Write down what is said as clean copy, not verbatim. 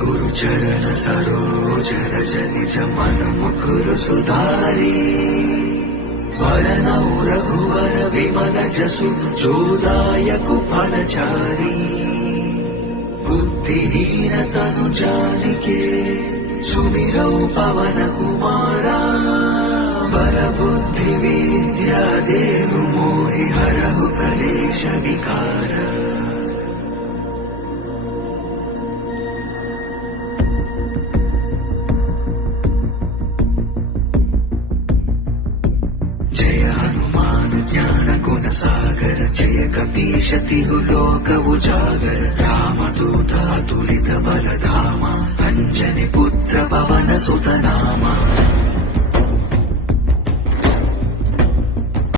गुरुचरण सरोज रज निज मन मुकुर सुधारी वरनौ रघुवर विमल जसु जोदायकु फलचारी बुद्धिहीन तनु जानिके सुमिरौ पवन कुमारा बल बुद्धि विद्या देहु मोहि हरहु कलेश विकार। जय हनुमान ज्ञान गुण सागर जय कपीश तिहु लोक उजागर रामदूत अतुलित बल धामा अंजनी पुत्र पवन सुत नामा।